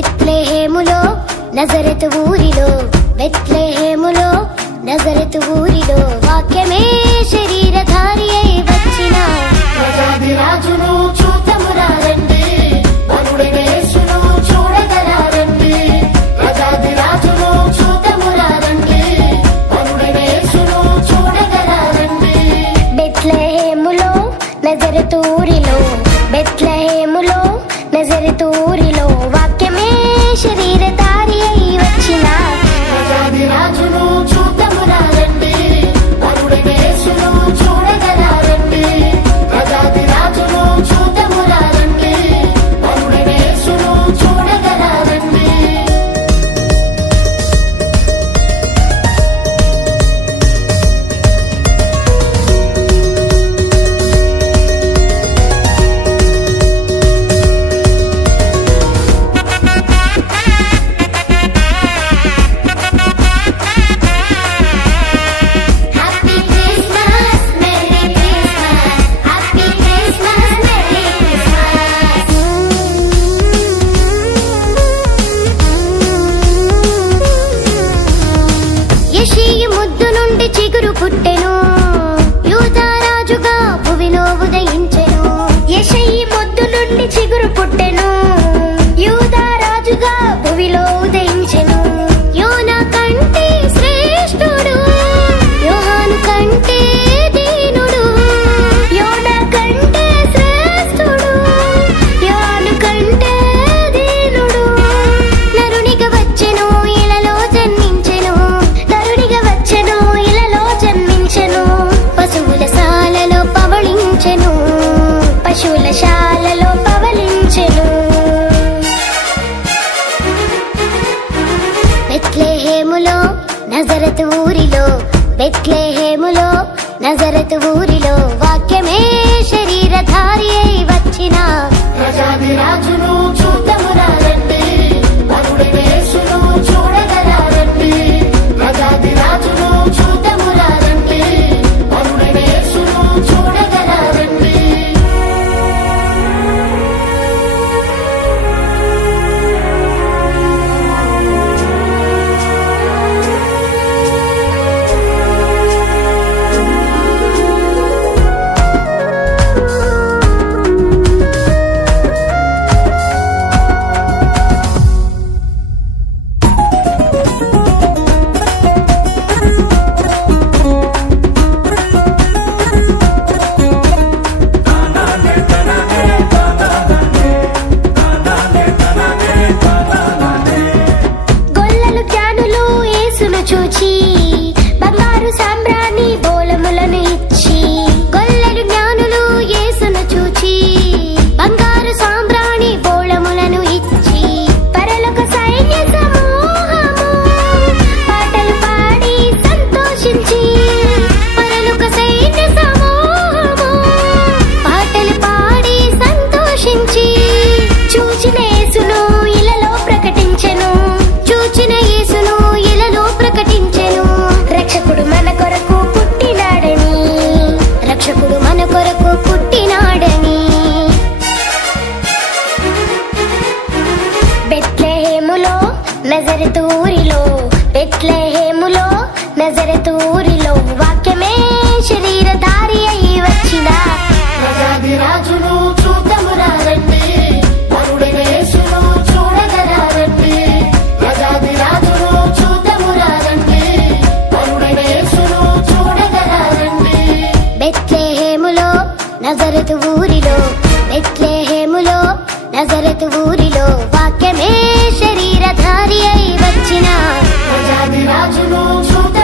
బెత్లెహేములో నజరెతు ఊరిలో, బెత్లెహేములో నజరెతు ఊరిలో వాక్యమే శరీరధారి అయి వచ్చిన రాజును చూతమురారండి, వరుడైన యేసును చూడగరారండి. రాజును చూతమురారండి, వరుడైన యేసును చూడగరారండి. బెత్లెహేములో నజరెతు ఊరిలో, బెత్లెహేములో నజరెతు ఊరిలో వాక్యమే శరీరధారి అయి వచ్చిన రాజును చూతమురారండి, వరుడైన యేసును చూడగరారండి. రాజును చూతమురారండి, వరుడైన యేసును చూడగరారండి. Happy Christmas merry Christmas, happy Christmas merry Christmas. యెషయి ముద్దు నుండి చిగురు పుట్టెను, యూదారాజుగా భువిలో ఉదయించెను. యెషయి ముద్దు నుండి చిగురు పుట్టెను, యూదారాజుగా భువిలో ఉదయించెను. యోనా కంటే శ్రేష్ఠుడు, యోహాను కంటే దీనుడు. యోనా కంటే శ్రేష్ఠుడు, యోహాను కంటే దీనుడు. నరునిగా వచ్చెను, ఇలలో జన్మించెను. నరునిగా వచ్చెను, ఇలలో జన్మించెను. పశువుల శాలలో పవళించెను, పశువుల శాలలో పవళించెను. బెత్లెహేములో నజరెతు ఊరిలో, బెత్లెహేములో నజరెతు ఊరిలో వాక్యమే శరీరధారి అయి వచ్చిన రాజును చూతమురారండి, వరుడైన యేసును చూడగరారండి. రాజును చూతమురారండి, వరుడైన యేసును చూడగరారండి. గొల్లలు జ్ఞానులు యేసును చూచి బంగారు సాంబ్రాణి బోలములను ఇచ్చి. గొల్లలు జ్ఞానులు యేసును చూచి బంగారు సాంబ్రాణి బోళములను ఇచ్చి. పరలోక సైన్య సమూహము పాటలు పాడి సంతోషించి. పరలోక సైన్య సమూహము పాటలు పాడి సంతోషించి. చూచిన యేసును ఇలలో ప్రకటించెను, చూచిన యేసును ఇలలో ప్రకటించెను. రక్షకుడు మన కొరకు పుట్టినాడని, రక్షకుడు మన కొరకు పుట్టినాడని. బెత్లెహేములో నజరెతు ఊరిలో, బెత్లెహేములో నజరెతు ఊరిలో వాక్యమే శరీరధారి అయి వచ్చిన రాజును చూతమురారండి, వరుడైన యేసును చూడగరారండి. రాజును చూతమురారండి, వరుడైన యేసును చూడగరారండి. బెత్లెహేములో నజరెతు ఊరిలో, బెత్లెహేములో నజరెతు ఊరిలో వాక్యమే శరీరధారి అయి వచ్చిన రాజును చూత